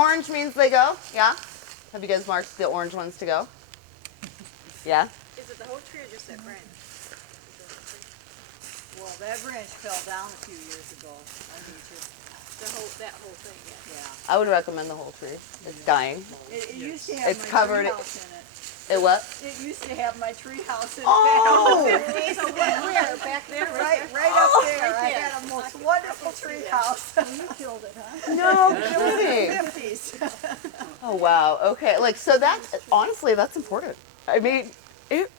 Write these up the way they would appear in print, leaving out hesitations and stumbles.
Orange means they go, yeah? Have you guys marked the orange ones to go? Yeah? Is it the whole tree or just that branch? Well, that branch fell down a few years ago. I mean, just That whole thing, yeah. yeah. I would recommend the whole tree. It's dying. It used to have It's my covered. treehouse in it. It what? It used to have my treehouse in Oh! it back in the 50s. Where? Back there? Right up there. I had a most wonderful treehouse. You killed it, huh? No kidding. 50s. Oh wow. Okay. Like so that's honestly that's important. I mean,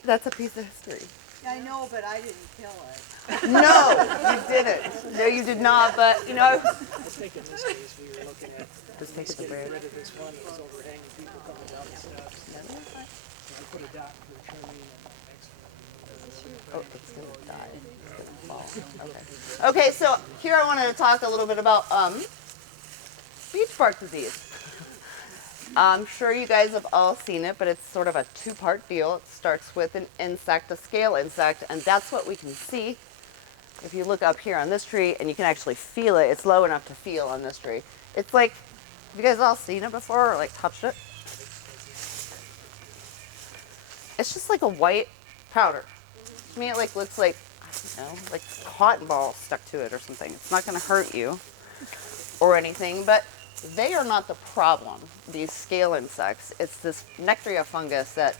that's a piece of history. I know, but I didn't kill it. No, you didn't. No, you did not. But you know, I think in this case we were looking at just take getting the break. rid of this one that was overhanging people coming down the steps. So I put a dot for the trimming and the next one. Oh, it's gonna die. It's gonna fall. Okay. Okay. So here I wanted to talk a little bit about beach bark disease. I'm sure you guys have all seen it, but it's sort of a two-part deal. It starts with an insect, a scale insect, and that's what we can see. If you look up here on this tree, and you can actually feel it, it's low enough to feel on this tree. It's like, have you guys all seen it before or like touched it? It's just like a white powder. To me, it like looks like, I don't know, like cotton ball stuck to it or something. It's not going to hurt you or anything, but they are not the problem, these scale insects. It's this Nectaria fungus that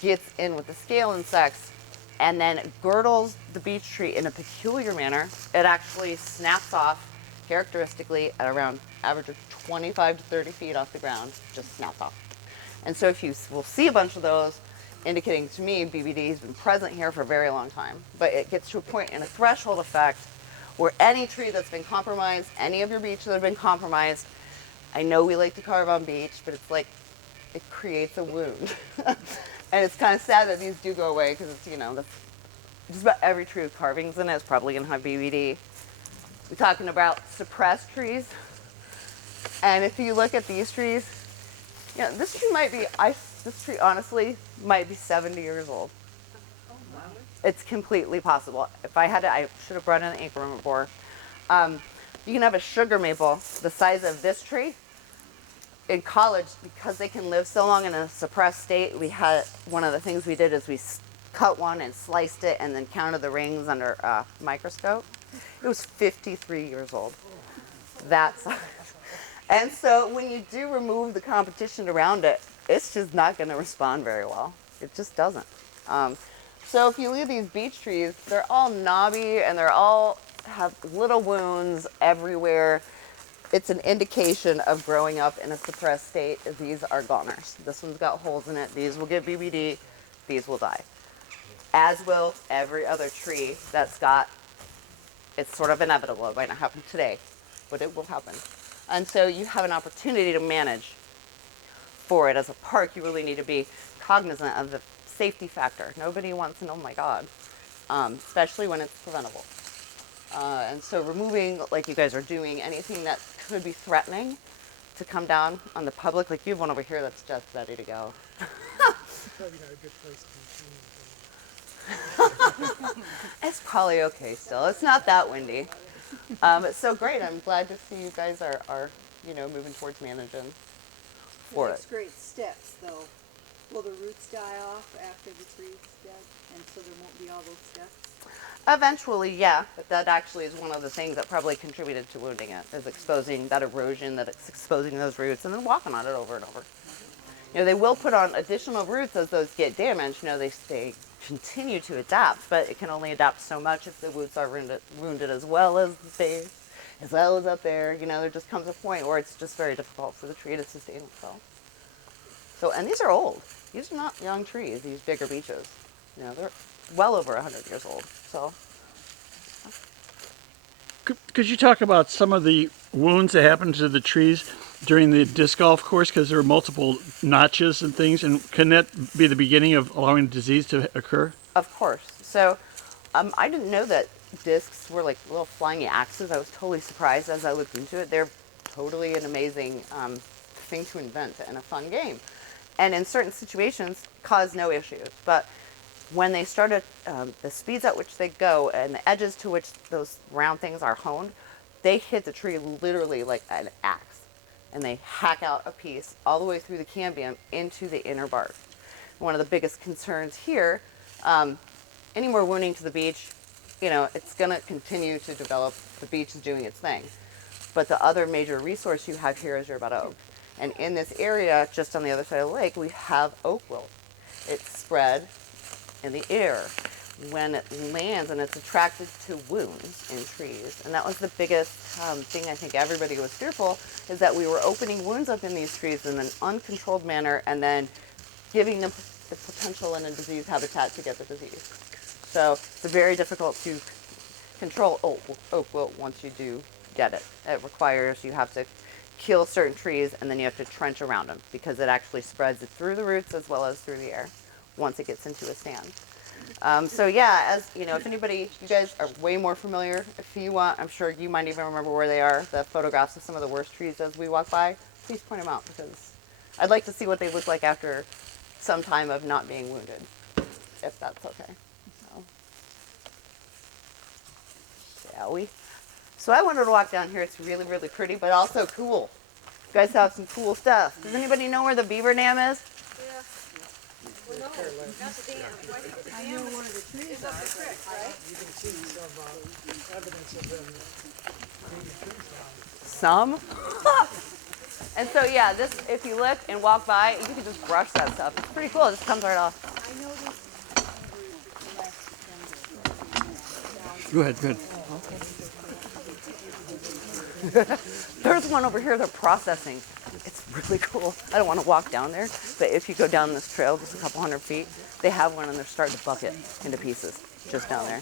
gets in with the scale insects and then girdles the beech tree in a peculiar manner. It actually snaps off characteristically at around average of 25 to 30 feet off the ground, just snaps off. And so if you will see a bunch of those, indicating to me BBD has been present here for a very long time. But it gets to a point in a threshold effect where any tree that's been compromised, any of your beech that have been compromised, I know we like to carve on beech, but it's like it creates a wound. And it's kind of sad that these do go away because it's, you know, that's just about every tree with carvings in it is probably going to have BBD. We're talking about suppressed trees. And if you look at these trees, you know, this tree might be, this tree honestly might be 70 years old. It's completely possible. If I had to, I should have brought in an ink remover. You can have a sugar maple the size of this tree. In college, because they can live so long in a suppressed state, we had, one of the things we did is we cut one and sliced it and then counted the rings under a microscope. It was 53 years old. That's, and so when you do remove the competition around it, it's just not going to respond very well. It just doesn't. So if you look at these beech trees, they're all knobby and they're all have little wounds everywhere. It's an indication of growing up in a suppressed state. These are goners. This one's got holes in it. These will get BBD. These will die. As will every other tree that's got, it's sort of inevitable. It might not happen today, but it will happen. And so you have an opportunity to manage for it. As a park, you really need to be cognizant of the safety factor. Nobody wants an oh my God, especially when it's preventable. And so removing, like you guys are doing, anything that could be threatening to come down on the public, like you have one over here that's just ready to go. Probably not a good place to be. It's probably okay still. It's not that windy. It's so great. I'm glad to see you guys are you know, moving towards managing for Makes it. great steps, though. Will the roots die off after the tree's dead, and so there won't be all those steps? Eventually, yeah, but that actually is one of the things that probably contributed to wounding it, is exposing that erosion, that it's exposing those roots, and then walking on it over and over. You know, they will put on additional roots as those get damaged. You know, they continue to adapt, but it can only adapt so much if the roots are wounded as well as the base, as well as up there. You know, there just comes a point where it's just very difficult for the tree to sustain itself. So, and these are old. These are not young trees, these bigger beeches. You know, they're well over 100 years old. So, Could you talk about some of the wounds that happened to the trees during the disc golf course? Because there were multiple notches and things, and can that be the beginning of allowing disease to occur? of course. So, I didn't know that discs were like little flying axes. I was totally surprised as I looked into it. They're totally an amazing thing to invent and a fun game. And in certain situations, cause no issues. But when they started, the speeds at which they go and the edges to which those round things are honed, they hit the tree literally like an axe. and they hack out a piece all the way through the cambium into the inner bark. One of the biggest concerns here, any more wounding to the beech, you know, it's going to continue to develop. The beech is doing its thing. But the other major resource you have here is your bud oak. And in this area, just on the other side of the lake, we have oak wilt. It's spread in the air when it lands, and it's attracted to wounds in trees. And that was the biggest thing I think everybody was fearful, is that we were opening wounds up in these trees in an uncontrolled manner and then giving them the potential in a disease habitat to get the disease. So it's very difficult to control oak wilt once you do get it. It requires, you have to kill certain trees and then you have to trench around them because it actually spreads it through the roots as well as through the air once it gets into a stand. So yeah, as you know, if anybody, you guys are way more familiar, if you want, I'm sure you might even remember where they are, the photographs of some of the worst trees as we walk by, please point them out because I'd like to see what they look like after some time of not being wounded, if that's okay. So, shall we? So I wanted to walk down here. It's really, really pretty, but also cool. You guys have some cool stuff. Does anybody know where the beaver dam is? Yeah. Well, no, not the dam. I know where the trees is up the creek, right? You can see some evidence of them being trees down. Some. And so yeah, this, if you look and walk by, you can just brush that stuff. It's pretty cool. It just comes right off. I noticed Go ahead, good. There's one over here they're processing. It's really cool. I don't want to walk down there, but if you go down this trail just a couple hundred feet, they have one and they're starting to buck it into pieces just down there.